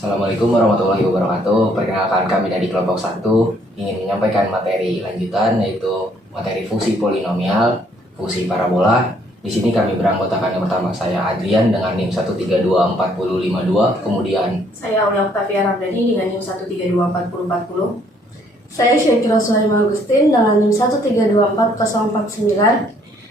Assalamualaikum warahmatullahi wabarakatuh. Perkenalkan, kami dari kelompok 1 ingin menyampaikan materi lanjutan, yaitu materi fungsi polinomial, fungsi parabola. Di sini kami beranggotakan yang pertama saya Adrian dengan NIM 1324052, kemudian Saya Aulia Octavia Ramdhani dengan NIM 1324040. Saya Syakira Suhaima Agustin dengan NIM 1324049.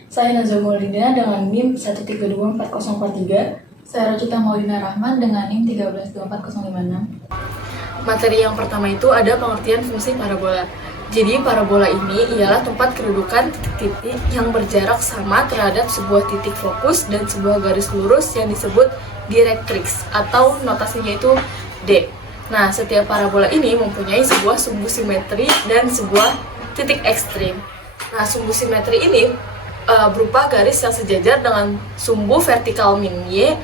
Saya Nazar Maulidina dengan NIM 1324043. Saya Rojita Maulina Rahman dengan NIM 1324056. Materi yang pertama itu ada pengertian fungsi parabola. Jadi parabola ini ialah tempat kedudukan titik-titik yang berjarak sama terhadap sebuah titik fokus dan sebuah garis lurus yang disebut direktrix atau notasinya itu D. Nah, setiap parabola ini mempunyai sebuah sumbu simetri dan sebuah titik ekstrim. Nah, sumbu simetri ini berupa garis yang sejajar dengan sumbu vertikal min Y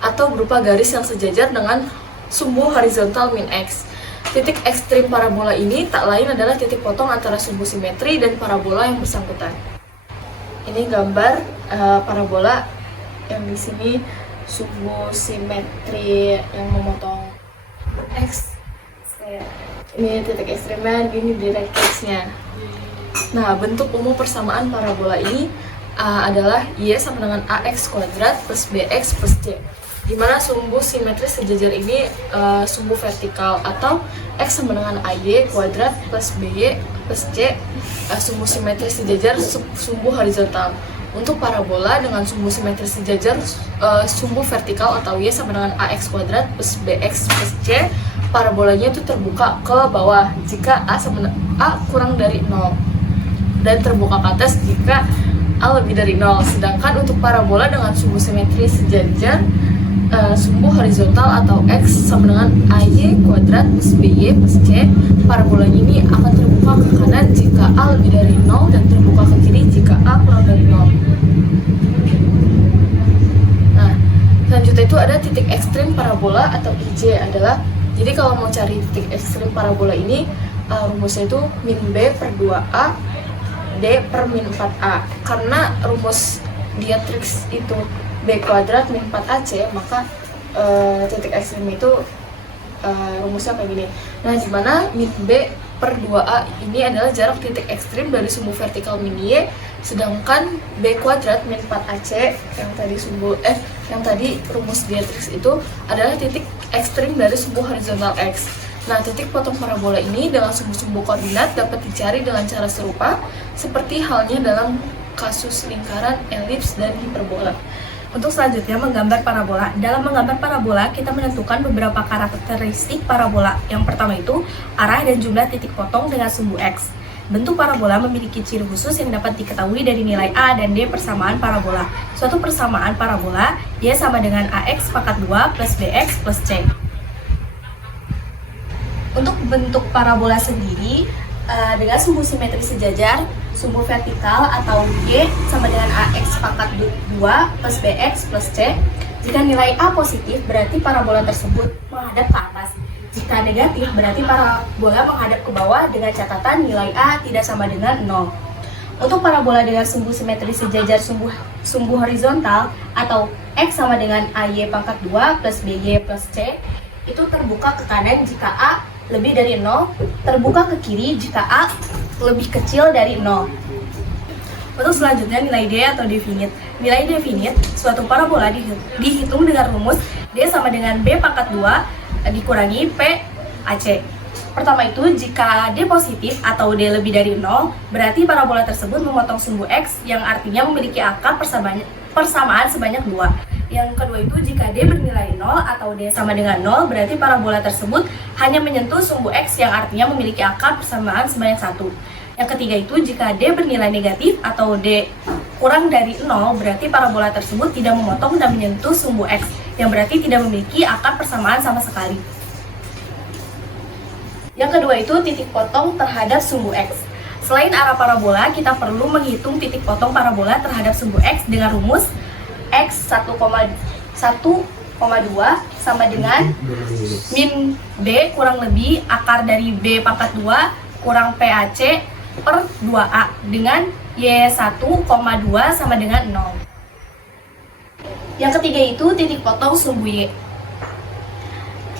atau berupa garis yang sejajar dengan sumbu horizontal min X. Titik ekstrim parabola ini tak lain adalah titik potong antara sumbu simetri dan parabola yang bersangkutan. Ini gambar parabola yang di sini sumbu simetri yang memotong X. Ini titik ekstrimnya, ini direktrixnya. Nah, bentuk umum persamaan parabola ini adalah Y sama dengan AX kuadrat plus BX plus C, di mana sumbu simetris sejajar ini sumbu vertikal, atau X sama dengan AY kuadrat plus BY plus C, sumbu simetris sejajar sumbu horizontal. Untuk parabola dengan sumbu simetris sejajar sumbu vertikal atau Y sama dengan AX kuadrat plus BX plus C, parabolanya itu terbuka ke bawah jika A kurang dari 0 dan terbuka ke atas jika A lebih dari 0. Sedangkan untuk parabola dengan sumbu simetris sejajar sumbu horizontal atau X sama dengan AY kuadrat plus BY plus C, parabolanya ini akan terbuka ke kanan jika A lebih dari 0 dan terbuka ke kiri jika A kurang dari 0. Nah, selanjutnya itu ada titik ekstrim parabola atau IJ adalah, jadi kalau mau cari titik ekstrim parabola ini rumusnya itu min B per 2A D per min 4A. Karena rumus direktrix itu B kuadrat min 4AC, maka titik ekstrim itu rumusnya kayak gini. Nah, di mana min B per 2A ini adalah jarak titik ekstrim dari sumbu vertikal min Y, sedangkan B kuadrat min 4AC yang tadi rumus direktrix itu adalah titik ekstrim dari sumbu horizontal X. Nah, titik potong parabola ini dengan sumbu-sumbu koordinat dapat dicari dengan cara serupa seperti halnya dalam kasus lingkaran, elips, dan hiperbola. Untuk selanjutnya menggambar parabola. Dalam menggambar parabola, kita menentukan beberapa karakteristik parabola. Yang pertama itu arah dan jumlah titik potong dengan sumbu X. Bentuk parabola memiliki ciri khusus yang dapat diketahui dari nilai A dan D persamaan parabola. Suatu persamaan parabola Y sama dengan AX pangkat 2 plus BX plus C. Untuk bentuk parabola sendiri, dengan sumbu simetri sejajar, sumbu vertikal atau Y sama dengan AX pangkat 2 plus BX plus C. Jika nilai A positif, berarti parabola tersebut menghadap ke atas. Jika negatif, berarti parabola menghadap ke bawah dengan catatan nilai A tidak sama dengan 0. Untuk parabola dengan sumbu simetri sejajar sumbu horizontal atau X sama dengan AY pangkat 2 plus BY plus C, itu terbuka ke kanan jika A lebih dari 0, terbuka ke kiri jika A lebih kecil dari 0. Untuk selanjutnya nilai D atau definite. Nilai definite suatu parabola dihitung dengan rumus D sama dengan B pangkat 2 dikurangi P AC. Pertama itu, jika D positif atau D lebih dari 0, berarti parabola tersebut memotong sumbu X yang artinya memiliki akar persamaan sebanyak 2. Yang kedua itu, jika D bernilai 0 atau D sama dengan 0, berarti parabola tersebut hanya menyentuh sumbu X yang artinya memiliki akar persamaan sebanyak 1. Yang ketiga itu, jika D bernilai negatif atau D kurang dari 0, berarti parabola tersebut tidak memotong dan menyentuh sumbu X, yang berarti tidak memiliki akar persamaan sama sekali. Yang kedua itu, titik potong terhadap sumbu X. Selain arah parabola, kita perlu menghitung titik potong parabola terhadap sumbu X dengan rumus X 1,2 sama dengan min B kurang lebih akar dari B pangkat 2 kurang PAC per 2A dengan Y1,2 sama dengan 0. Yang ketiga itu titik potong sumbu Y.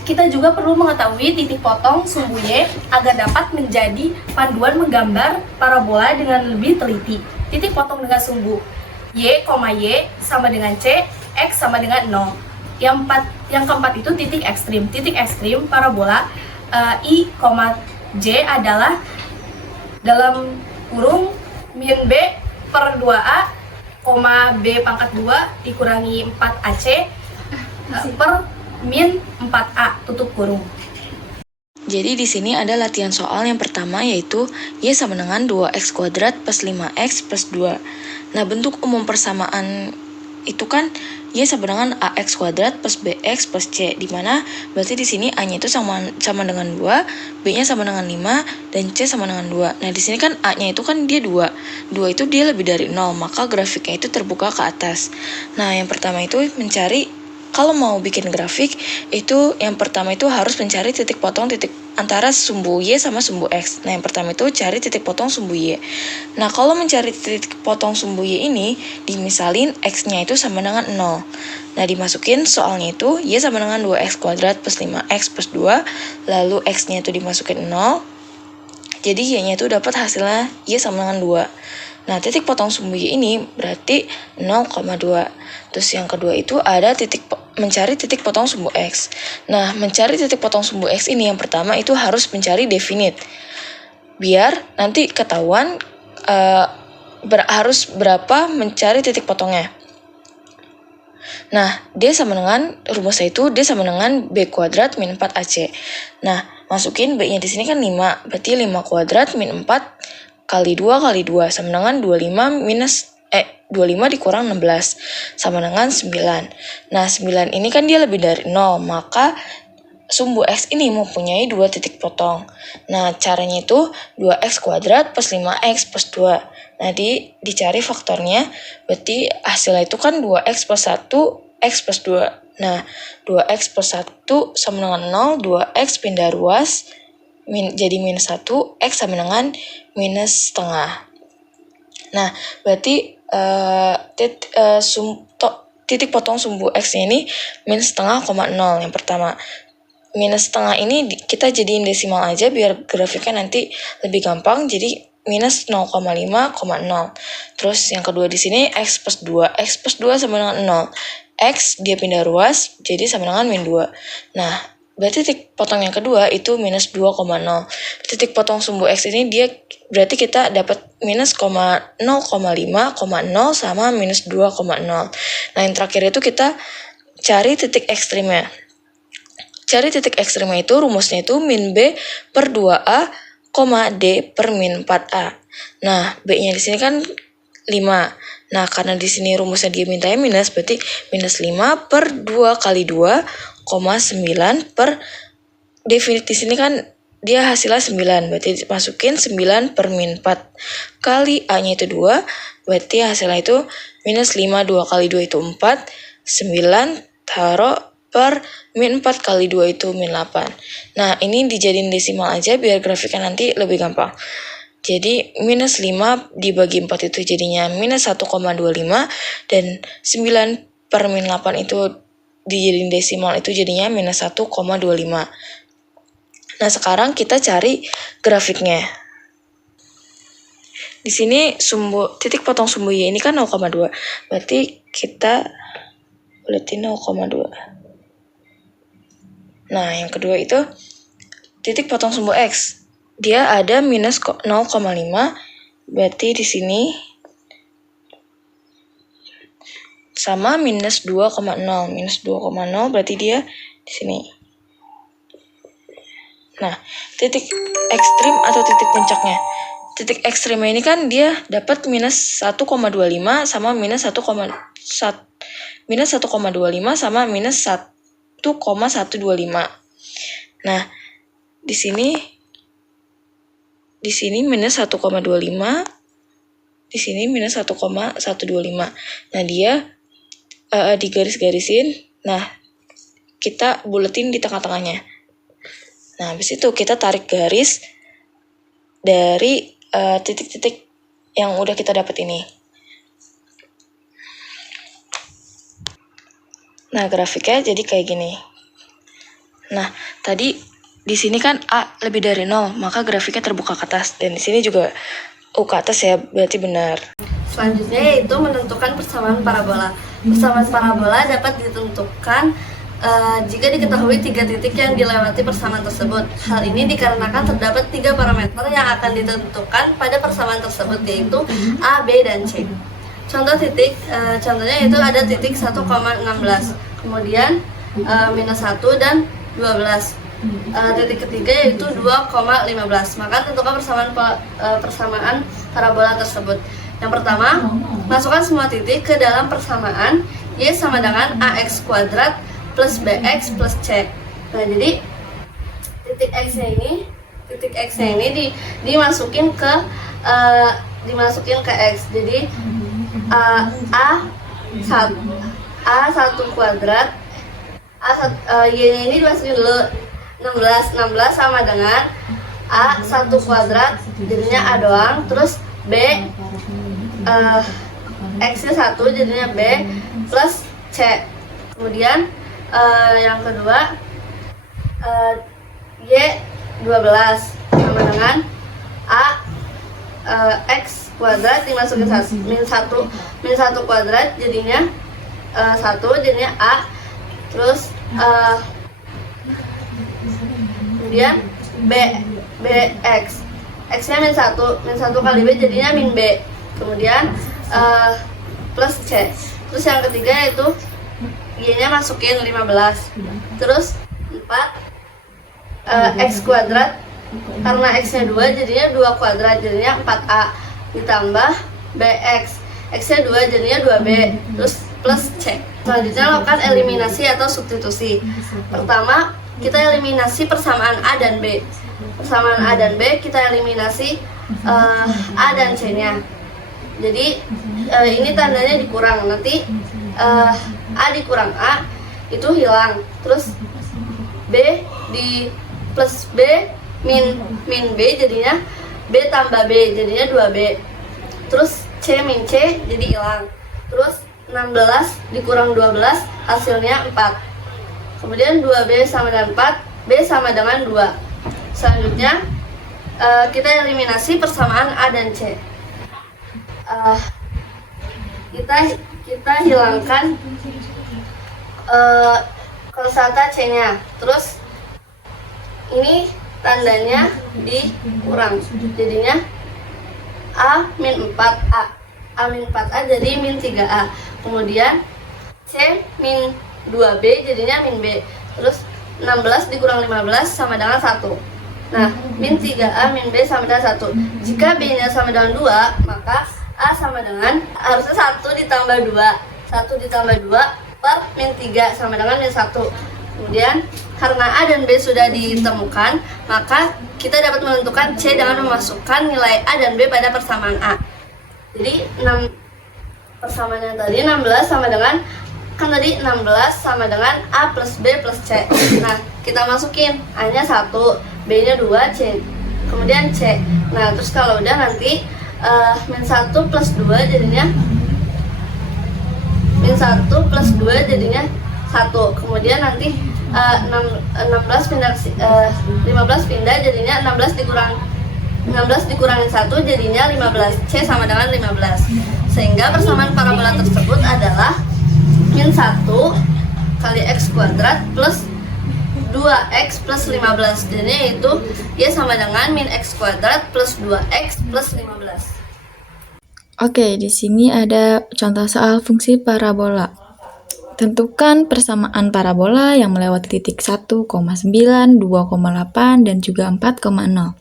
kita juga perlu mengetahui titik potong sumbu Y agar dapat menjadi panduan menggambar parabola dengan lebih teliti. Titik potong dengan sumbu Y, Y sama dengan C, X sama dengan 0. Yang keempat itu titik ekstrim. Titik ekstrim parabola I, J adalah dalam kurung min B per 2A, B pangkat 2 dikurangi 4AC per min 4A tutup kurung. Jadi di sini ada latihan soal yang pertama yaitu Y sama dengan 2X kuadrat plus 5X plus 2. Nah, bentuk umum persamaan itu kan Y sama dengan AX kuadrat plus BX plus C, di mana berarti di sini A-nya itu sama dengan 2, B-nya sama dengan 5, dan C sama dengan 2. Nah, di sini kan A-nya itu kan dia 2. 2 itu dia lebih dari 0, maka grafiknya itu terbuka ke atas. Nah, yang pertama itu mencari, kalau mau bikin grafik, itu yang pertama itu harus mencari titik potong antara sumbu Y sama sumbu X. Nah, yang pertama itu cari titik potong sumbu Y. Nah, kalau mencari titik potong sumbu Y ini, dimisalin X-nya itu sama dengan 0. Nah, dimasukin soalnya itu Y sama dengan 2X kuadrat plus 5X plus 2, lalu X-nya itu dimasukin 0. Jadi Y-nya itu dapat hasilnya Y sama dengan 2. Nah, titik potong sumbu Y ini berarti 0,2. Terus yang kedua itu ada mencari titik potong sumbu X. Nah, mencari titik potong sumbu X ini yang pertama itu harus mencari definite. Biar nanti ketahuan harus berapa mencari titik potongnya. Nah, D sama dengan, rumusnya itu D sama dengan B kuadrat min 4AC. Nah, masukin B-nya di sini kan 5, berarti 5 kuadrat min 4 kali 2 kali 2 sama dengan 25 dikurang 16 sama dengan 9. Nah, 9 ini kan dia lebih dari 0, maka sumbu X ini mempunyai 2 titik potong. Nah, caranya itu 2X kuadrat plus 5X plus 2. Nah, dicari faktornya, berarti hasilnya itu kan 2X plus 1, X plus 2. Nah, 2X plus 1 sama dengan 0, 2X pindah ruas, jadi minus 1, X sama dengan minus setengah. Nah, berarti titik potong sumbu X-nya ini minus setengah, 0 yang pertama. Minus setengah ini kita jadiin desimal aja biar grafiknya nanti lebih gampang, jadi minus 0,5,0. Terus yang kedua di sini X plus 2. X plus 2 sama dengan 0. X dia pindah ruas, jadi sama dengan min 2. Nah, berarti titik potong yang kedua itu minus 2,0. Titik potong sumbu X ini dia berarti kita dapat minus 0,5,0 sama minus 2,0. Nah, yang terakhir itu kita cari titik ekstrimnya. Cari titik ekstrimnya itu rumusnya itu min B per 2A, D per min 4A. Nah, B-nya di sini kan 5. Nah, karena di sini rumusnya dia mintanya minus, berarti minus 5 per 2 kali 2, 9 per definite di sini kan dia hasilnya 9, berarti masukin 9 per min 4 kali A-nya itu 2, berarti hasilnya itu minus 5, 2 kali 2 itu 4, 9 taruh per min 4 kali 2 itu min 8. Nah, ini dijadiin desimal aja biar grafiknya nanti lebih gampang. Jadi minus 5 dibagi 4 itu jadinya minus 1,25, dan 9 per min 8 itu dijadiin desimal itu jadinya minus 1,25. Nah, sekarang kita cari grafiknya. Di sini titik potong sumbu Y ini kan 0,2. Berarti kita berarti 0,2. Nah, yang kedua itu titik potong sumbu X. Dia ada minus 0,5. Berarti di sini sama minus 2,0. Minus 2,0 berarti dia di sini. Nah, titik ekstrim atau titik puncaknya. Titik ekstrimnya ini kan dia dapat minus 1,25 sama minus 1,25 sama minus 1,125. Nah, di sini minus 1,25, di sini minus 1,125. Nah, dia digaris-garisin. Nah, kita buletin di tengah-tengahnya. Nah, habis itu kita tarik garis dari titik-titik yang udah kita dapat ini. Nah, grafiknya jadi kayak gini. Nah, tadi di sini kan A lebih dari 0, maka grafiknya terbuka ke atas. Dan di sini juga U ke atas ya, berarti benar. Selanjutnya yaitu menentukan persamaan parabola. Persamaan parabola dapat ditentukan jika diketahui 3 titik yang dilewati persamaan tersebut. Hal ini dikarenakan terdapat 3 parameter yang akan ditentukan pada persamaan tersebut, yaitu A, B, dan C. Contohnya itu ada titik 1,16, kemudian minus 1 dan 12. Titik ketiga yaitu 2,15. Maka tentukan persamaan parabola tersebut. Yang pertama, masukkan semua titik ke dalam persamaan Y sama dengan AX kuadrat plus BX plus C. Nah, jadi titik X-nya ini dimasukin ke X. Jadi A1 kuadrat Y-nya ini dimasukin dulu 16 sama dengan A1 kuadrat, jadinya A doang, terus B X-nya 1 jadinya B plus C. Kemudian yang kedua Y12 sama dengan A X kuadrat dimasukin min 1 kuadrat jadinya 1 jadinya A, terus kemudian BX X-nya min 1 kali B jadinya min B, kemudian plus C. Terus yang ketiga yaitu Y-nya masukin 15, terus 4 X kuadrat, karena X-nya 2 jadinya 2 kuadrat jadinya 4A, ditambah BX X-nya 2 jadinya 2B, terus plus C. Selanjutnya lakukan eliminasi atau substitusi. Pertama, kita eliminasi persamaan A dan B. Persamaan A dan B kita eliminasi A dan C-nya. Jadi ini tandanya dikurang, nanti A dikurang A itu hilang, terus B di plus B min B jadinya B tambah B jadinya 2B, terus C min C jadi hilang, terus 16 dikurang 12 hasilnya 4, kemudian 2B sama dengan 4, B sama dengan 2. Selanjutnya kita eliminasi persamaan A dan C. Kita hilangkan kosakata C-nya, terus ini tandanya dikurang, jadinya A min 4A, A min 4A jadi min 3A, kemudian C min 2B jadinya min B, terus 16 dikurang 15 sama dengan 1. Nah, min 3A min B sama dengan 1. Jika B-nya sama dengan 2, maka A sama dengan, harusnya 1 ditambah 2. 1 ditambah 2 per min 3 sama dengan min 1. Kemudian, karena A dan B sudah ditemukan, maka kita dapat menentukan C dengan memasukkan nilai A dan B pada persamaan A. Jadi, persamaan yang tadi 16 sama dengan, kan tadi 16 sama dengan A plus B plus C. Nah, kita masukin A-nya 1, B-nya 2, C. Kemudian C. Nah, terus kalau udah nanti min 1 plus 2 jadinya min 1 plus 2 jadinya 1. Kemudian nanti 15 pindah jadinya 16 dikurangin 1 jadinya 15. C sama dengan 15. Sehingga persamaan parabola tersebut adalah min 1 kali X kuadrat plus 2X plus 15. Jadi yaitu Y sama dengan min X kuadrat plus 2X plus 15. Oke, di sini ada contoh soal fungsi parabola. Tentukan persamaan parabola yang melewati titik 1,9, 2,8, dan juga 4,0.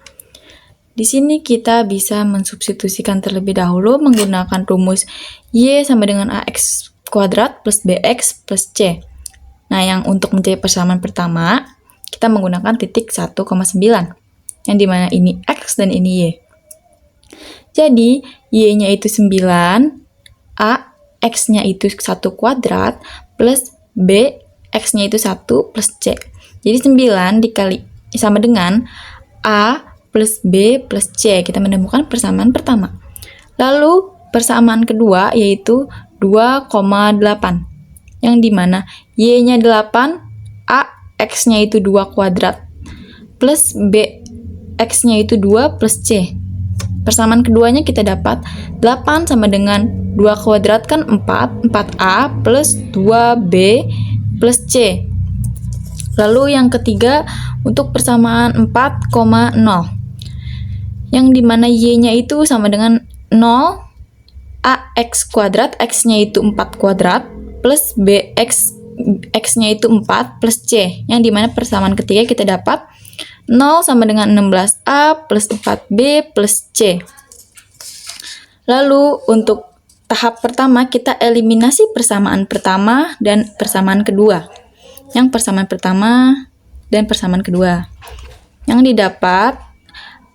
Di sini kita bisa mensubstitusikan terlebih dahulu menggunakan rumus Y sama dengan AX kuadrat plus BX plus C. Nah, yang untuk mencari persamaan pertama, kita menggunakan titik 1,9, yang dimana ini X dan ini Y. Jadi, Y-nya itu 9, A, X-nya itu 1 kuadrat, plus B, X-nya itu 1 plus C. Jadi 9 dikali sama dengan A plus B plus C. Kita menemukan persamaan pertama. Lalu, persamaan kedua yaitu 2,8. Yang dimana Y-nya 8, A X-nya itu 2 kuadrat plus B X-nya itu 2 plus C. Persamaan keduanya kita dapat 8 sama dengan 2 kuadrat kan 4A plus 2B plus C. Lalu yang ketiga untuk persamaan 4,0 yang dimana Y-nya itu sama dengan 0 AX kuadrat, X-nya itu 4 kuadrat plus BX X-nya itu 4 plus C, yang dimana persamaan ketiga kita dapat 0 sama dengan 16A plus 4B plus C. Lalu untuk tahap pertama kita eliminasi persamaan pertama dan persamaan kedua. Yang persamaan pertama dan persamaan kedua. Yang didapat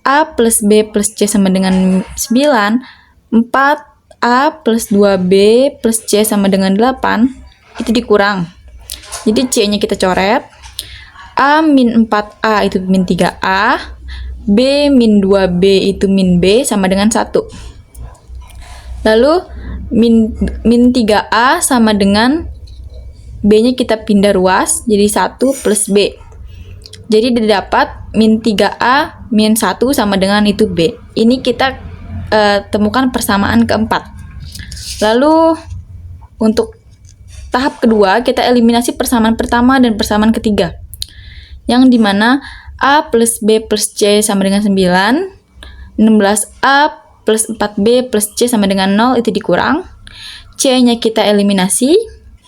A plus B plus C sama dengan 9, 4A plus 2B plus C sama dengan 8, itu dikurang. Jadi C-nya kita coret. A min 4A itu min 3A, B min 2B itu min B sama dengan 1. Lalu min 3A sama dengan B-nya kita pindah ruas jadi 1 plus B. Jadi didapat min 3A min 1 sama dengan itu B. Ini kita temukan persamaan keempat. Lalu untuk tahap kedua kita eliminasi persamaan pertama dan persamaan ketiga. Yang dimana A plus B plus C sama dengan 9, 16A plus 4B plus C sama dengan 0 itu dikurang. C-nya kita eliminasi,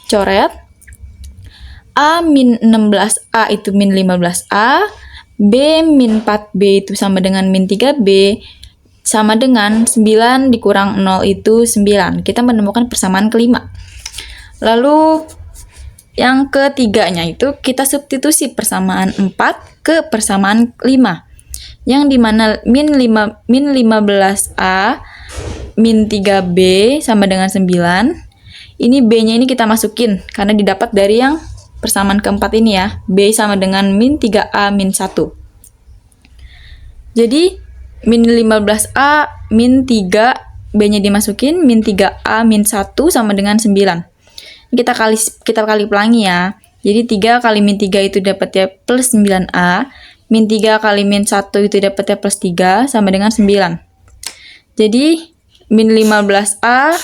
coret. A min 16A itu min 15A, B min 4B itu sama dengan min 3B, sama dengan 9 dikurang 0 itu 9. Kita menemukan persamaan kelima. Lalu yang ketiganya itu kita substitusi persamaan 4 ke persamaan 5. Yang dimana min 15A min 3B sama dengan 9. Ini B-nya ini kita masukin karena didapat dari yang persamaan keempat ini ya. B sama dengan min 3A min 1. Jadi min 15A min 3, B-nya dimasukin, min 3A min 1 sama dengan 9. Kita kali pelangi ya. Jadi 3 kali min 3 itu dapatnya plus 9A. Min 3 kali min 1 itu dapatnya plus 3 sama dengan 9. Jadi min 15A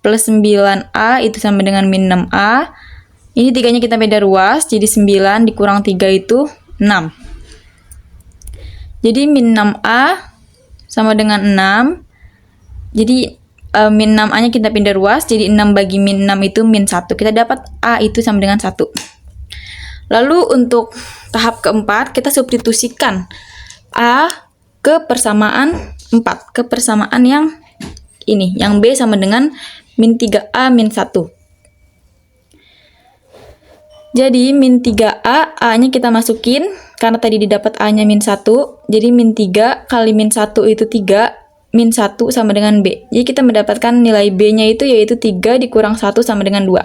plus 9A itu sama dengan min 6A. Ini 3-nya kita beda ruas. Jadi 9 dikurang 3 itu 6. Jadi min 6A sama dengan 6. Jadi min 6A-nya kita pindah ruas, jadi 6 bagi min 6 itu min 1. Kita dapat A itu sama dengan 1. Lalu untuk tahap keempat, kita substitusikan A ke persamaan 4, ke persamaan yang ini, yang B sama dengan min 3A min 1. Jadi min 3A, A-nya kita masukin, karena tadi didapat A-nya min 1, jadi min 3 kali min 1 itu 3, min 1 sama dengan B. Jadi kita mendapatkan nilai B-nya itu yaitu 3 dikurang 1 sama dengan 2.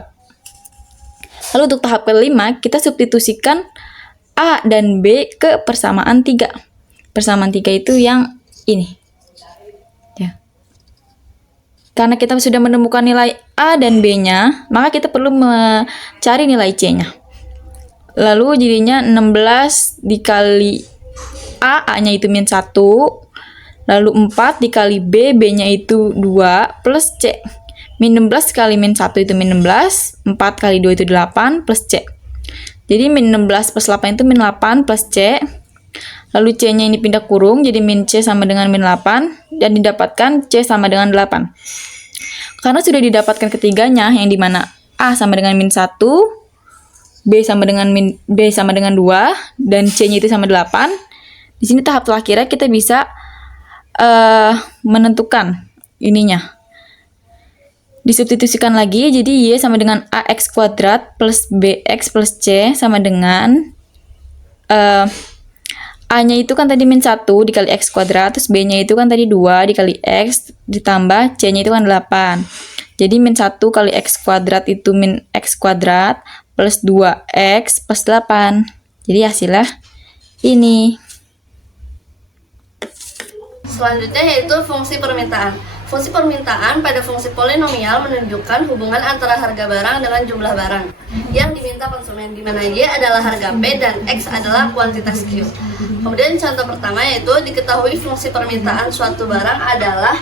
Lalu untuk tahap kelima, kita substitusikan A dan B ke persamaan 3. Persamaan 3 itu yang ini. Ya. Karena kita sudah menemukan nilai A dan B-nya, maka kita perlu mencari nilai C-nya. Lalu jadinya 16 dikali A-nya itu min 1. Lalu 4 dikali B, B-nya itu 2, plus C. Min 16 kali min 1 itu min 16, 4 kali 2 itu 8, plus C. Jadi min 16 plus 8 itu min 8, plus C. Lalu C-nya ini pindah kurung, jadi min C sama dengan min 8, dan didapatkan C sama dengan 8. Karena sudah didapatkan ketiganya, yang dimana A sama dengan min 1, B sama dengan 2, dan C-nya itu sama 8. Di sini tahap terakhirnya kita bisa menentukan ininya. Disubstitusikan lagi, jadi Y sama dengan AX kuadrat plus BX plus C sama dengan A-nya itu kan tadi min 1 dikali X kuadrat, terus B-nya itu kan tadi 2 dikali X, ditambah C-nya itu kan 8. Jadi min 1 kali X kuadrat itu min X kuadrat plus 2X plus 8. Jadi hasilnya ini. Selanjutnya yaitu fungsi permintaan. Fungsi permintaan pada fungsi polinomial menunjukkan hubungan antara harga barang dengan jumlah barang yang diminta konsumen, di mana Y adalah harga P dan X adalah kuantitas Q. Kemudian contoh pertama yaitu diketahui fungsi permintaan suatu barang adalah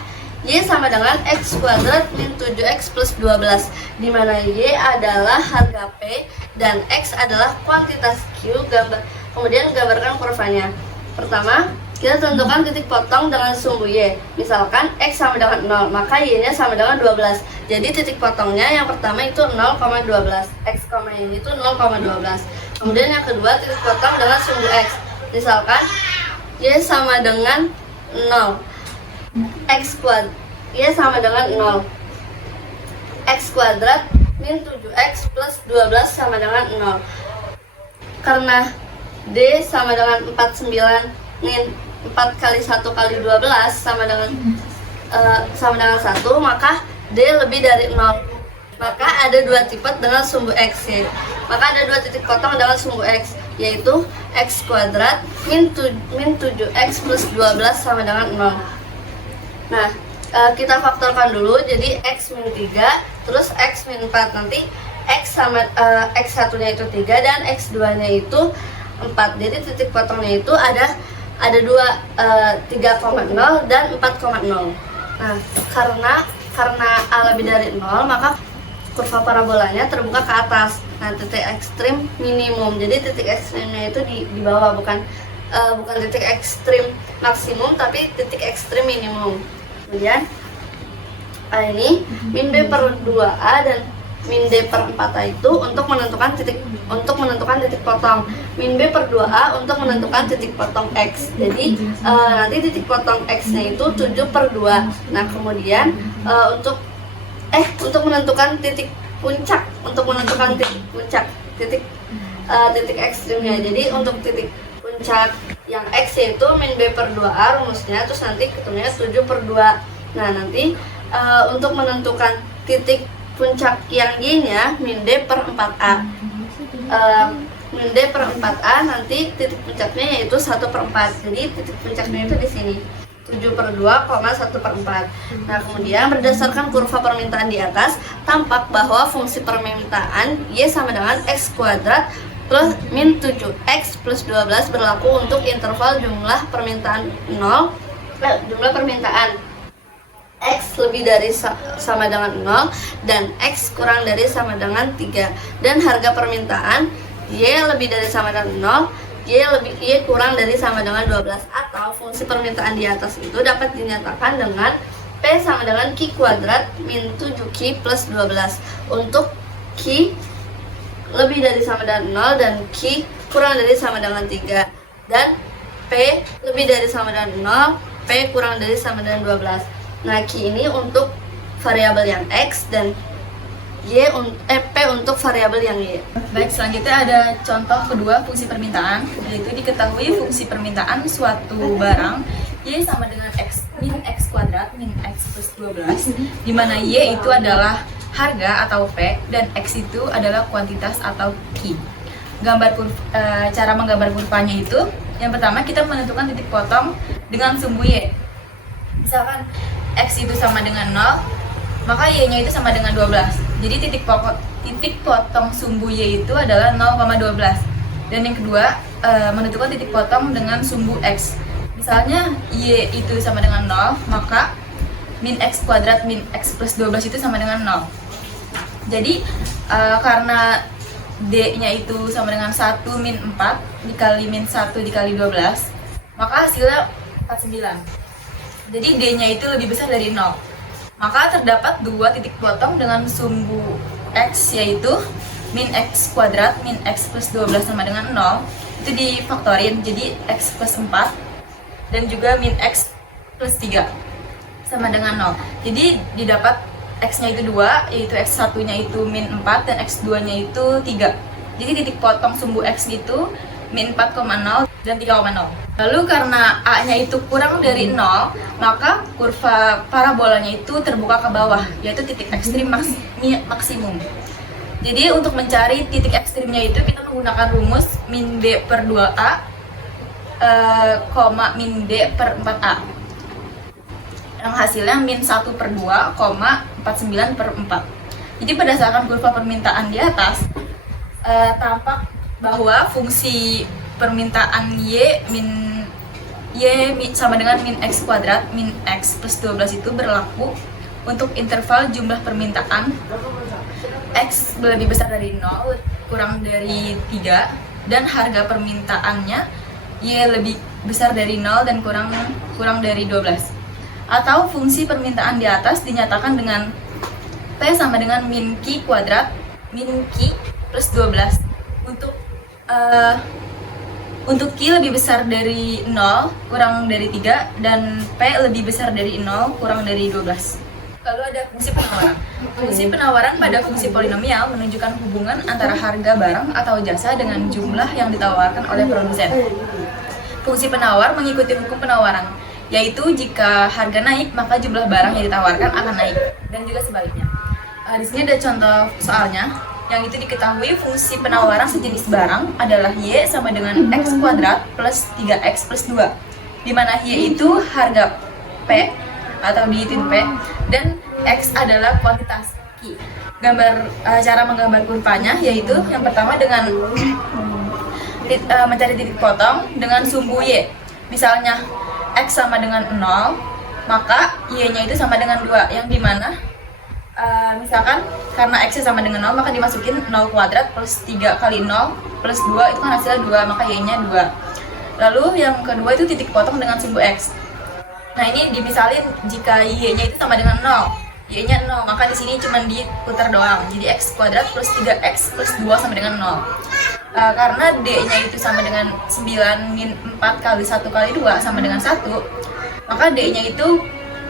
Y sama dengan X kuadrat min 7X plus 12, di mana Y adalah harga P dan X adalah kuantitas Q. Kemudian gambarkan kurvanya. Pertama, kita tentukan titik potong dengan sumbu Y. Misalkan X sama dengan 0, maka Y-nya sama dengan 12. Jadi titik potongnya yang pertama itu 0,12. X, Y itu 0,12. Kemudian yang kedua, titik potong dengan sumbu X. Misalkan Y sama dengan 0. Y sama dengan 0. X kuadrat min 7X plus 12 sama dengan 0. Karena D sama dengan 49 min 4 kali 1 kali 12 sama dengan 1, maka D lebih dari 0. Maka ada dua tipe dengan sumbu X ya. Maka ada dua titik potong dengan sumbu X, yaitu X kuadrat min 7X plus 12 sama dengan 0. Nah, kita faktorkan dulu, jadi X min 3, terus X min 4. Nanti X sama X1 nya itu 3 dan X2 nya itu 4. Jadi titik potongnya itu ada 3,0 dan 4,0. Nah, karena A lebih dari 0, maka kurva parabolanya terbuka ke atas. Nah, titik ekstrim minimum. Jadi titik ekstrimnya itu di bawah, bukan titik ekstrim maksimum, tapi titik ekstrim minimum. Kemudian ini min B per 2A dan min D per 4A itu untuk menentukan titik potong. Min B per 2A untuk menentukan titik potong X. Jadi nanti titik potong X-nya itu 7 per 2. Nah, kemudian untuk menentukan titik puncak, titik ekstrimnya. Jadi untuk titik puncak yang X yaitu min B per 2A rumusnya, terus nanti ketemunya 7 per 2. Nah, nanti untuk menentukan titik puncak yang Y-nya min D per 4A. Min D per 4A nanti titik puncaknya yaitu 1 per 4. Jadi titik puncaknya itu di sini 7 per 2, 1 per 4. Nah, kemudian berdasarkan kurva permintaan di atas, tampak bahwa fungsi permintaan Y sama dengan X kuadrat plus min 7X plus 12 berlaku untuk interval jumlah permintaan X lebih dari sama dengan 0 dan X kurang dari sama dengan 3, dan harga permintaan Y lebih dari sama dengan 0, Y kurang dari sama dengan 12, atau fungsi permintaan di atas itu dapat dinyatakan dengan P sama dengan Q kuadrat min 7Q plus 12 untuk Q lebih dari sama dengan 0 dan Q kurang dari sama dengan 3, dan P lebih dari sama dengan 0, P kurang dari sama dengan 12. Nah, Q ini untuk variabel yang X dan P untuk variabel yang Y. Baik, selanjutnya ada contoh kedua fungsi permintaan, yaitu diketahui fungsi permintaan suatu barang Y sama dengan X min X kuadrat min X plus 12, di mana Y itu adalah harga atau P dan X itu adalah kuantitas atau Q. Cara menggambar kurvanya itu, yang pertama kita menentukan titik potong dengan sumbu Y. Misalkan X itu sama dengan 0, maka Y-nya itu sama dengan 12. Jadi titik potong sumbu Y itu adalah 0,12. Dan yang kedua, menentukan titik potong dengan sumbu X. Misalnya Y itu sama dengan 0, maka min X kuadrat min X plus 12 itu sama dengan 0. Jadi karena D-nya itu sama dengan 1 min 4 dikali min 1 dikali 12, maka hasilnya 49. Jadi D-nya itu lebih besar dari 0. Maka terdapat dua titik potong dengan sumbu X, yaitu min X kuadrat min X plus 12 sama dengan 0. Itu difaktorin, jadi X plus 4. Dan juga min X plus 3 sama dengan 0. Jadi didapat X-nya itu 2, yaitu X1-nya itu min 4 dan X2-nya itu 3. Jadi titik potong sumbu X itu min 4,0 dan 3,0. Lalu karena A-nya itu kurang dari 0, maka kurva parabolanya itu terbuka ke bawah, yaitu titik ekstrim maksimum. Jadi untuk mencari titik ekstrimnya itu kita menggunakan rumus min B per 2A, min D per 4A. yang hasilnya min 1/2,49/4. Jadi berdasarkan kurva permintaan di atas, tampak bahwa fungsi permintaan Y sama dengan min X kuadrat min X plus 12 itu berlaku untuk interval jumlah permintaan X lebih besar dari 0 kurang dari 3 dan harga permintaannya Y lebih besar dari 0 dan kurang dari 12. Atau fungsi permintaan di atas dinyatakan dengan P sama dengan min Q kuadrat min Q plus 12 untuk Q lebih besar dari 0 kurang dari 3 dan P lebih besar dari 0 kurang dari 12. Lalu ada fungsi penawaran. Fungsi penawaran pada fungsi polinomial menunjukkan hubungan antara harga barang atau jasa dengan jumlah yang ditawarkan oleh produsen. Fungsi penawar mengikuti hukum penawaran, yaitu jika harga naik maka jumlah barang yang ditawarkan akan naik dan juga sebaliknya. Di sini ada contoh soalnya, yang itu diketahui fungsi penawaran sejenis barang adalah Y sama dengan X kuadrat plus 3X plus 2, di mana Y itu harga P atau di titik P dan X adalah kuantitas Q. Cara menggambar kurvanya yaitu yang pertama dengan mencari titik potong dengan sumbu Y. Misalnya X sama dengan 0, maka Y-nya itu sama dengan 2, yang dimana misalkan karena X sama dengan 0 maka dimasukin 0 kuadrat plus 3 kali 0 plus 2 itu kan hasilnya 2, maka Y-nya 2. Lalu yang kedua itu titik potong dengan sumbu X. Nah ini dimisalin jika Y-nya itu sama dengan 0, Y-nya 0, maka di sini cuma diputar doang. Jadi X kuadrat plus 3X plus 2 sama dengan 0. Karena D-nya itu sama dengan 9 min 4 kali 1 kali 2 sama dengan 1, maka D-nya itu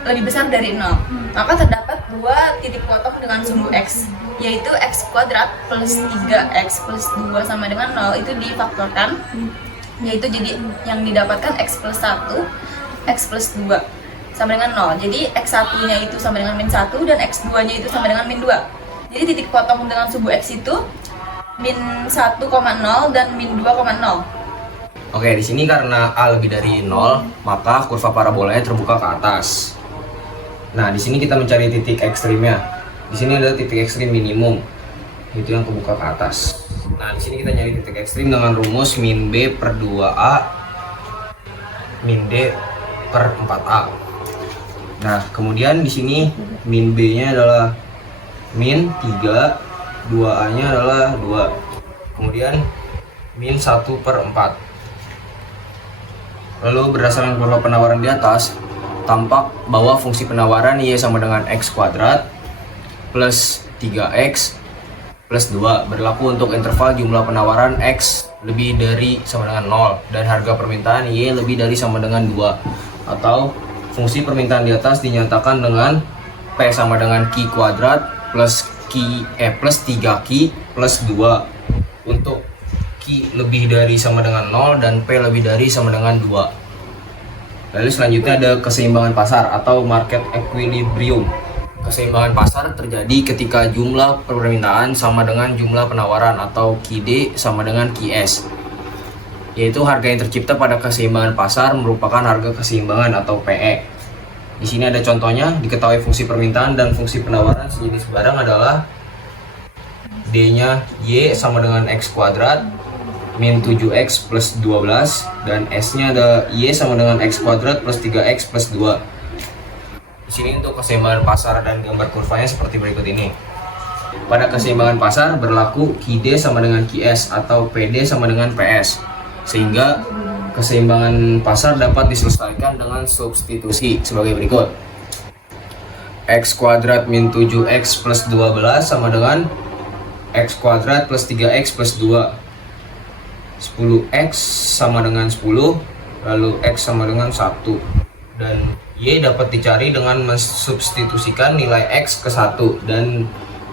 lebih besar dari 0. Maka terdapat dua titik potong dengan sumbu X, yaitu X kuadrat plus 3X plus 2 sama dengan 0 itu difaktorkan, yaitu jadi yang didapatkan X plus 1, X plus 2 sama dengan 0. Jadi X1 nya itu sama dengan min 1 dan X2 nya itu sama dengan min 2. Jadi titik potong dengan sumbu X itu min 1,0 dan min 2,0. Oke, di sini karena A lebih dari 0, maka kurva parabolanya terbuka ke atas. Nah, di sini kita mencari titik ekstrimnya. Di sini ada titik ekstrim minimum, itu yang kebuka ke atas. Nah, di sini kita nyari titik ekstrim dengan rumus min B per 2A min D per 4A. Nah, kemudian di sini min B-nya adalah min 3, 2A-nya adalah 2. Kemudian min 1 per 4. Lalu berdasarkan kurva penawaran di atas, tampak bahwa fungsi penawaran Y sama dengan X kuadrat plus 3X plus 2 berlaku untuk interval jumlah penawaran X lebih dari sama dengan 0 dan harga permintaan Y lebih dari sama dengan 2. Atau fungsi permintaan di atas dinyatakan dengan P sama dengan Q kuadrat plus 3Q plus 2 untuk Q lebih dari sama dengan 0 dan P lebih dari sama dengan 2. Lalu selanjutnya ada keseimbangan pasar atau market equilibrium. Keseimbangan pasar terjadi ketika jumlah permintaan sama dengan jumlah penawaran atau QD sama dengan QS, yaitu harga yang tercipta pada keseimbangan pasar merupakan harga keseimbangan atau PE. Di sini ada contohnya, diketahui fungsi permintaan dan fungsi penawaran sejenis barang adalah D-nya Y sama dengan X kuadrat min 7X plus 12 dan S-nya ada Y sama dengan X kuadrat plus 3X plus 2. Di sini untuk keseimbangan pasar dan gambar kurvanya seperti berikut ini. Pada keseimbangan pasar berlaku QD sama dengan QS atau PD sama dengan PS, sehingga keseimbangan pasar dapat diselesaikan dengan substitusi sebagai berikut. X kuadrat min 7X plus 12 sama dengan X kuadrat plus 3X plus 2. 10X sama dengan 10, lalu X sama dengan 1. Dan Y dapat dicari dengan mensubstitusikan nilai X ke 1 dan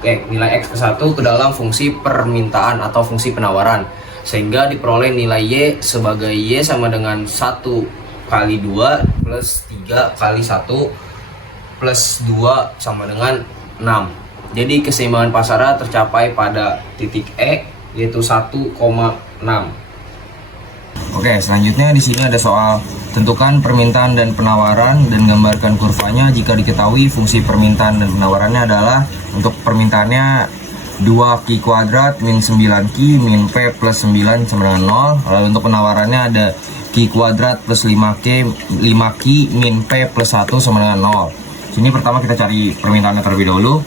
nilai X ke 1 ke dalam fungsi permintaan atau fungsi penawaran, sehingga diperoleh nilai Y sebagai Y sama dengan 1 kali 2 plus 3 kali 1 plus 2 sama dengan 6. Jadi keseimbangan pasarnya tercapai pada titik E, yaitu 1,6. Oke, selanjutnya di sini ada soal tentukan permintaan dan penawaran dan gambarkan kurvanya jika diketahui fungsi permintaan dan penawarannya adalah untuk permintaannya 2Q kuadrat min 9Q min P plus 9 sama dengan 0. Lalu untuk penawarannya ada Q kuadrat plus 5Q min P plus 1 sama dengan 0. Sini pertama kita cari permintaannya terlebih dahulu.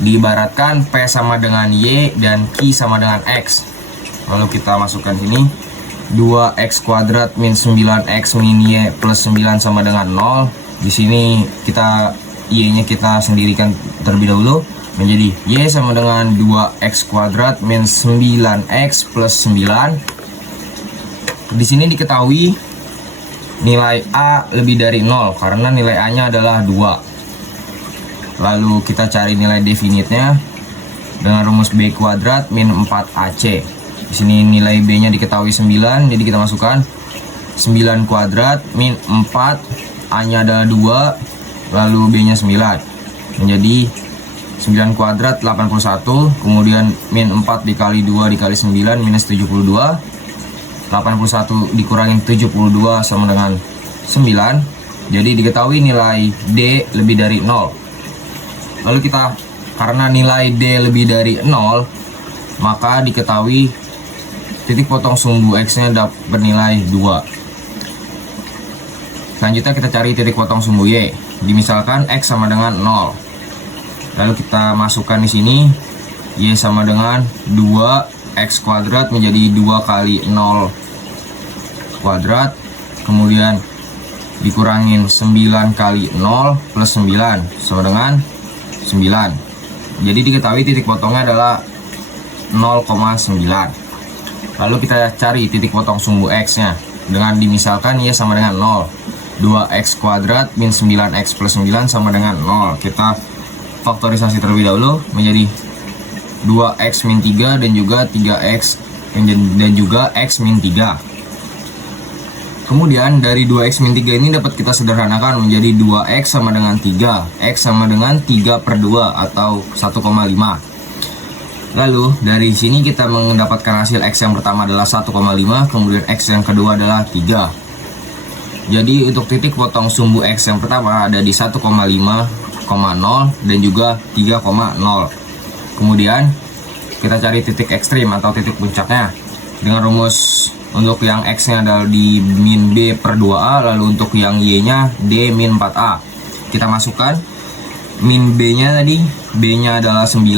Diibaratkan P sama dengan Y dan Q sama dengan X. Lalu kita masukkan sini 2X kuadrat min 9X min Y plus 9 sama dengan 0. Di sini kita Y-nya kita sendirikan terlebih dahulu, menjadi Y sama dengan 2X kuadrat min 9X plus 9. Di sini diketahui nilai A lebih dari 0 karena nilai A-nya adalah 2. Lalu kita cari nilai definitnya dengan rumus B kuadrat min 4AC. Di sini nilai B-nya diketahui 9, jadi kita masukkan 9 kuadrat min 4, A-nya adalah 2, lalu B-nya 9. Menjadi 9 kuadrat 81, kemudian min 4 dikali 2 dikali 9 minus 72. 81 dikurangin 72 sama dengan 9. Jadi diketahui nilai D lebih dari 0. Lalu kita, karena nilai D lebih dari 0, maka diketahui titik potong sumbu X-nya dapat bernilai 2. Selanjutnya kita cari titik potong sumbu Y. Dimisalkan X sama dengan 0. Lalu kita masukkan di sini Y sama dengan 2X kuadrat menjadi 2 kali 0 kuadrat, kemudian dikurangin 9 kali 0 plus 9 sama dengan 9. Jadi diketahui titik potongnya adalah 0,9. Lalu kita cari titik potong sumbu X nya dengan dimisalkan Y sama dengan 0. 2X kuadrat min 9X plus 9 sama dengan 0. Kita faktorisasi terlebih dahulu menjadi 2X min 3 dan juga 3X dan juga X min 3. Kemudian dari 2X min 3 ini dapat kita sederhanakan menjadi 2X sama dengan 3. X sama dengan 3 per 2 atau 1,5. Lalu dari sini kita mendapatkan hasil X yang pertama adalah 1,5, kemudian X yang kedua adalah 3. Jadi untuk titik potong sumbu X yang pertama ada di 1,5,0 dan juga 3,0. Kemudian kita cari titik ekstrim atau titik puncaknya dengan rumus untuk yang X nya adalah di min B per 2A, lalu untuk yang Y nya D min 4A. Kita masukkan min B nya tadi, B nya adalah 9,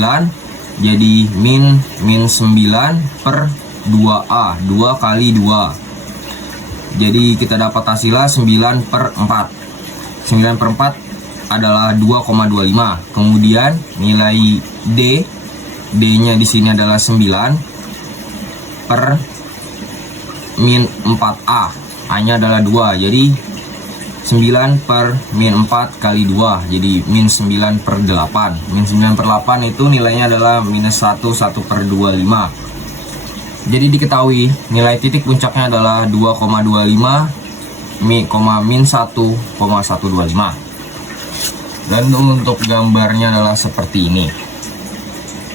jadi min 9 per 2A, 2 kali 2. Jadi kita dapat hasilnya 9 per 4. 9 per 4 adalah 2,25. Kemudian nilai D nya di sini adalah 9 per min 4A, A nya adalah 2, jadi 9 per min 4 kali 2, jadi min 9 per 8. Min 9 per 8 itu nilainya adalah minus 1 per 25. Jadi diketahui nilai titik puncaknya adalah 2,25 min 1,125. Dan untuk gambarnya adalah seperti ini.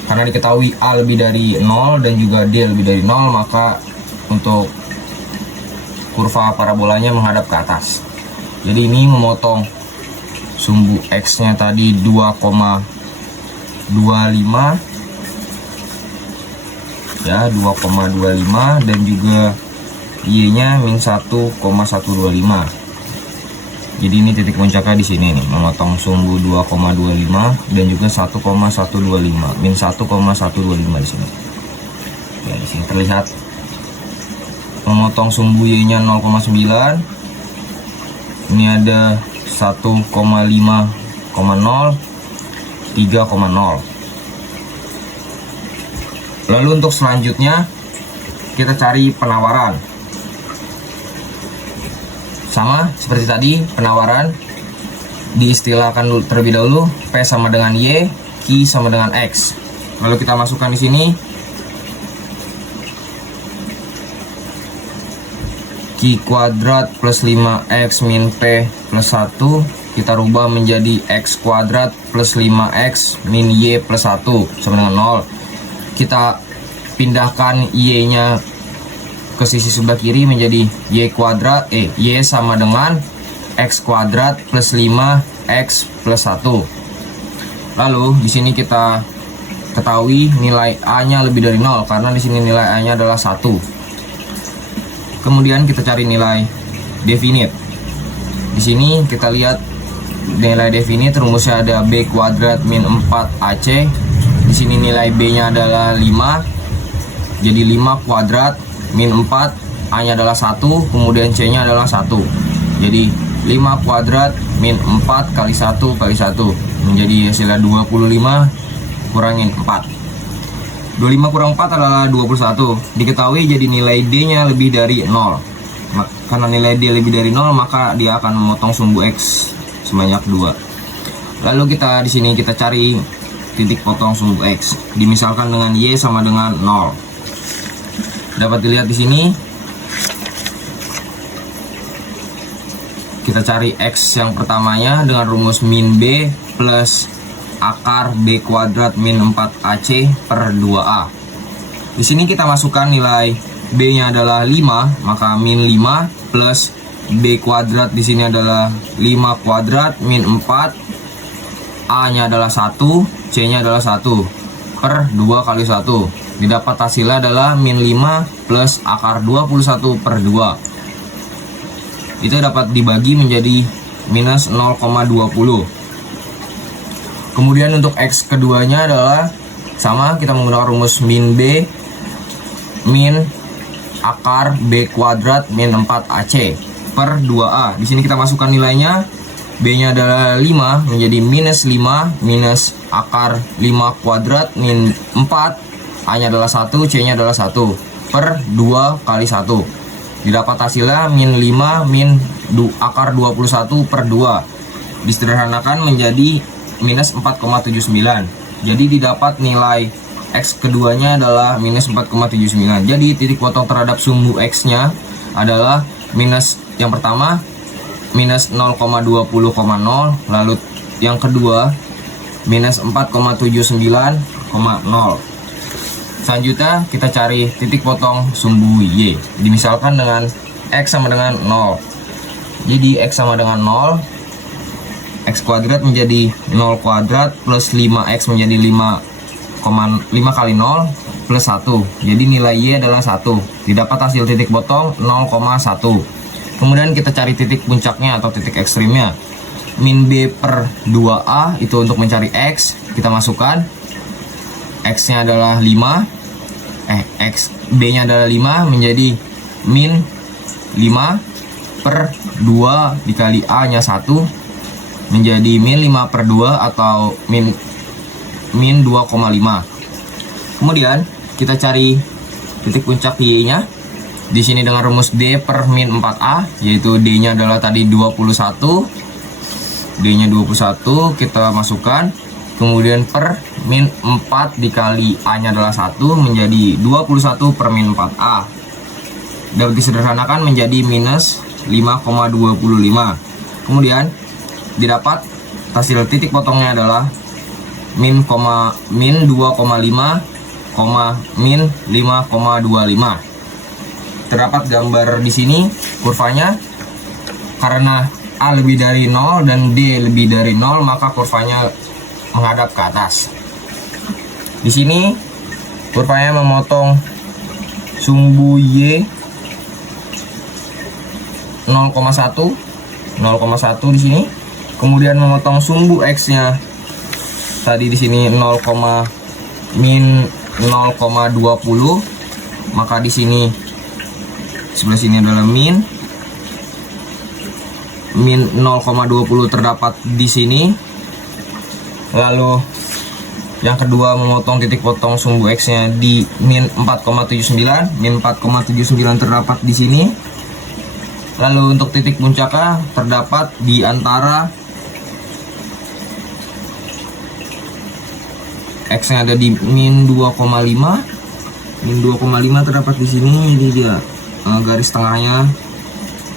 Karena diketahui A lebih dari 0 dan juga D lebih dari 0, maka untuk kurva parabolanya menghadap ke atas. Jadi ini memotong sumbu X nya tadi 2,25 ya, 2,25 dan juga Y nya min 1,125. Jadi ini titik puncaknya di sini nih, memotong sumbu 2,25 dan juga 1,125, min 1,125 di sini. Ya, di sini terlihat memotong sumbu Y nya 0,9. Ini ada 1,5,0, 3,0. Lalu untuk selanjutnya kita cari penawaran. Sama seperti tadi, penawaran diistilahkan terlebih dahulu P sama dengan Y, Q sama dengan X. Lalu kita masukkan di sini Q kuadrat plus 5X min P plus 1 kita rubah menjadi X kuadrat plus 5X min Y plus 1 sama dengan 0. Kita pindahkan Y nya ke sisi sebelah kiri menjadi y sama dengan x kuadrat plus 5x plus 1. Lalu di sini kita ketahui nilai a-nya lebih dari 0 karena di sini nilai a-nya adalah 1. Kemudian kita cari nilai definite. Di sini kita lihat nilai definite, rumusnya ada b kuadrat min 4ac. Di sini nilai b-nya adalah 5. Jadi 5 kuadrat min 4, a-nya adalah 1, kemudian c-nya adalah 1. Jadi 5 kuadrat min 4 kali 1 kali 1 menjadi hasilnya 25 kurangin 4. 25 kurang 4 adalah 21. Diketahui jadi nilai D-nya lebih dari 0. Karena nilai D lebih dari 0, maka dia akan memotong sumbu X sebanyak 2. Lalu kita di sini kita cari titik potong sumbu X. Dimisalkan dengan Y sama dengan 0. Dapat dilihat di sini. Kita cari X yang pertamanya dengan rumus min B plus akar B kuadrat min 4AC per 2A. Di sini kita masukkan nilai B-nya adalah 5, maka min 5 plus B kuadrat di sini adalah 5 kuadrat min 4, A-nya adalah 1, C-nya adalah 1 per 2 kali 1. Didapat hasilnya adalah min 5 plus akar 21 per 2. Itu dapat dibagi menjadi minus 0,20. Kemudian untuk X keduanya adalah sama, kita menggunakan rumus min B min akar B kuadrat min 4AC per 2A. Di sini kita masukkan nilainya. B-nya adalah 5 menjadi minus 5 minus akar 5 kuadrat min 4, A-nya adalah 1, C-nya adalah 1 per 2 kali 1. Didapat hasilnya min 5 min akar 21 per 2. Disederhanakan menjadi minus 4,79. Jadi didapat nilai X keduanya adalah minus 4,79. Jadi titik potong terhadap sumbu X-nya adalah minus yang pertama minus 0,20,0, lalu yang kedua minus 4,79,0. Selanjutnya kita cari titik potong sumbu Y. Dimisalkan dengan X sama dengan 0. Jadi X sama dengan 0, X kuadrat menjadi 0 kuadrat plus 5X menjadi 5 kali 0 plus 1. Jadi nilai Y adalah 1. Didapat hasil titik potong 0,1. Kemudian kita cari titik puncaknya atau titik ekstrimnya. Min B per 2A itu untuk mencari X. Kita masukkan. X-nya adalah 5. B-nya adalah 5 menjadi min 5 per 2 dikali A-nya 1 menjadi min 5 per 2 atau min 2,5. Kemudian kita cari titik puncak Y-nya. Di sini dengan rumus D per min 4A, yaitu D-nya adalah tadi 21. D-nya 21 kita masukkan. Kemudian per min 4 dikali A-nya adalah 1 menjadi 21 per min 4A. Dapat disederhanakan menjadi minus 5,25. Kemudian didapat hasil titik potongnya adalah min 2,5, min 5,25. Terdapat gambar di sini kurvanya. Karena A lebih dari 0 dan D lebih dari 0, maka kurvanya menghadap ke atas. Di sini kurvanya memotong sumbu Y 0,1 di sini. Kemudian memotong sumbu X-nya tadi di sini min 0,20. Maka di sini sebelah sini adalah min 0,20 terdapat di sini. Lalu yang kedua memotong titik potong sumbu X-nya di min 4,79. Min 4,79 terdapat di sini. Lalu untuk titik puncaknya terdapat di antara X-nya ada di min 2,5. Min 2,5 terdapat di sini. Jadi dia garis tengahnya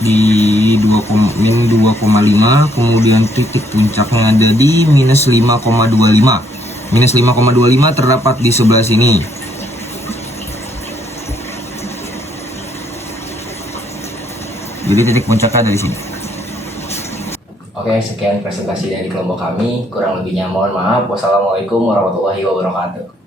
di min 2,5, kemudian titik puncaknya ada di minus 5,25. Minus 5,25 terdapat di sebelah sini. Jadi titik puncaknya dari sini. Oke, sekian presentasi dari kelompok kami. Kurang lebihnya mohon maaf. Wassalamualaikum warahmatullahi wabarakatuh.